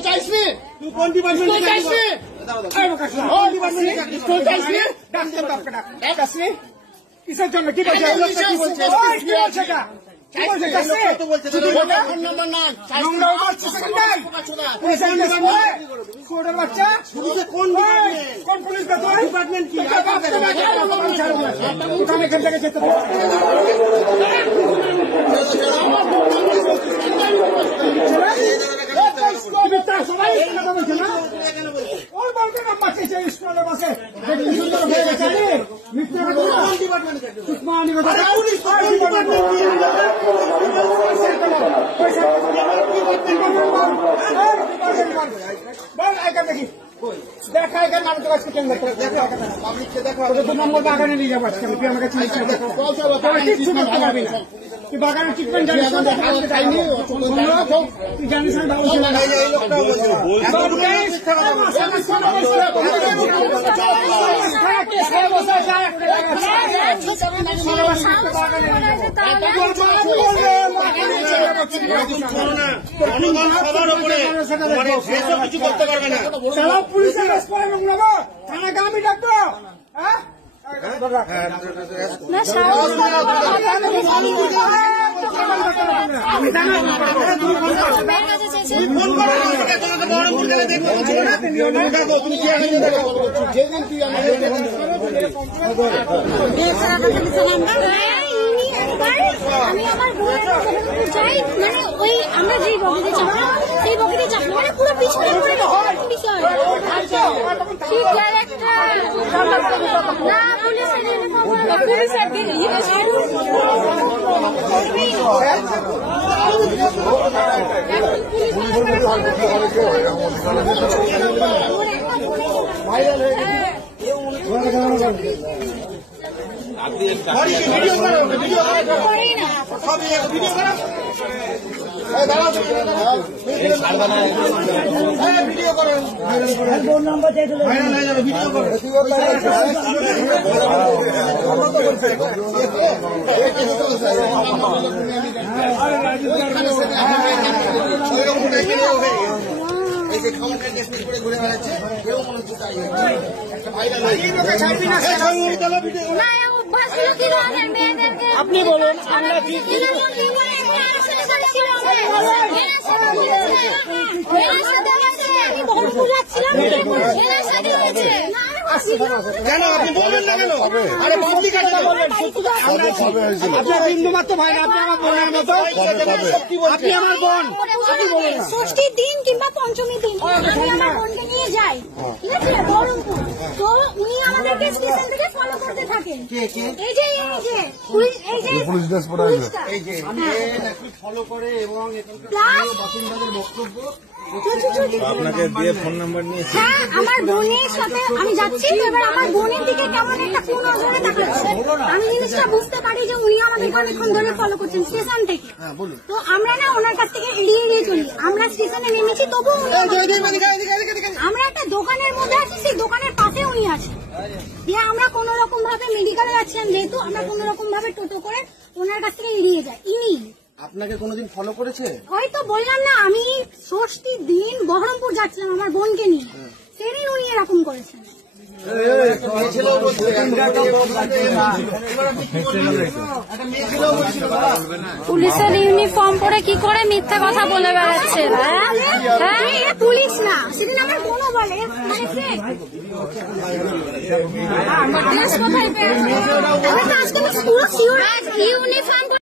চাইছি তুই কোন ডিপার্টমেন্টে চাইছি কিসের জন্য কি বলছে বাচ্চা কোন পুলিশ ডিপার্টমেন্ট কি এখান থেকে যেতে সবাই বলছে না ওর বলতে না পাঠিয়েছে স্কুলের বাসে দেখি দেখা এখানে আমি তো আজকে কেন দু নম্বর বাগানে নিয়ে যাবো আজকে তুই আমাকে কিচ্ছু করতে পারবি না তুই বাগানের ট্রিটমেন্ট জানিস তুই জানিস না কিছু করতে পারবে না পুলিশের থানাকে আমি ডাকবো হ্যাঁ আমি আমার বোনের যাই মানে ওই আমরা যেই বগিতে চাপলাম সেই বগিতে চাপলাম মানে পুরো পিছনে বিষয় না পুলিশের ঘুরে বেড়াচ্ছে কেউ মনে হচ্ছে তাই আপনি বলুন আমরা কি কেন আপনি বলবেন না কেন আরে বাবলি কাটতে বলবেন আপনার বিন্দু মাত্র ভাই না আপনি আমার বোনের মতো আপনি আমার বোন ষষ্ঠীর দিন কিংবা পঞ্চমীর দিন আমি আমার বোনকে নিয়ে যাই ঠিক আছে বহরমপুর তো উনি আমাদেরকে স্টেশন থেকে ফলো করতে থাকেন এই যে ফলো করে এবং বাসিন্দাদের বক্তব্য আপনাকে দিয়ে ফোন নাম্বার নিয়েছি। হ্যাঁ আমার বোনের সাথে আমি যাচ্ছি এবার আমার বোনের দিকে কেমন একটা কোন নজরে তাকাচ্ছে আমি জিনিসটা বুঝতে পারি যে উনি আমাদেরকে অনেকক্ষণ ধরে ফলো করছেন স্টেশন থেকে তো আমরা না ওনার কাছ থেকে এড়িয়ে চলি আমরা স্টেশনে নেমেছি তবু আমরা একটা দোকানের মধ্যে আছি সেই দোকানের পাশে উনি আছেন দিয়ে আমরা কোন রকম ভাবে মেডিকেলে যাচ্ছিলাম যেহেতু আমরা কোন রকম ভাবে টোটো করে ওনার কাছ থেকে এড়িয়ে যাই ইনি আপনাকে কোনোদিন ফলো করেছে হয়তো বললাম না আমি ষষ্ঠীর দিন বহরমপুর যাচ্ছিলাম আমার বোনকে নিয়ে সেদিন উনি এরকম করেছেন পুলিশের ইউনিফর্ম পরে কি করে মিথ্যা কথা বলে বেড়াচ্ছে পুলিশ না সেদিন আমার বোনও বলে ইউনিফর্ম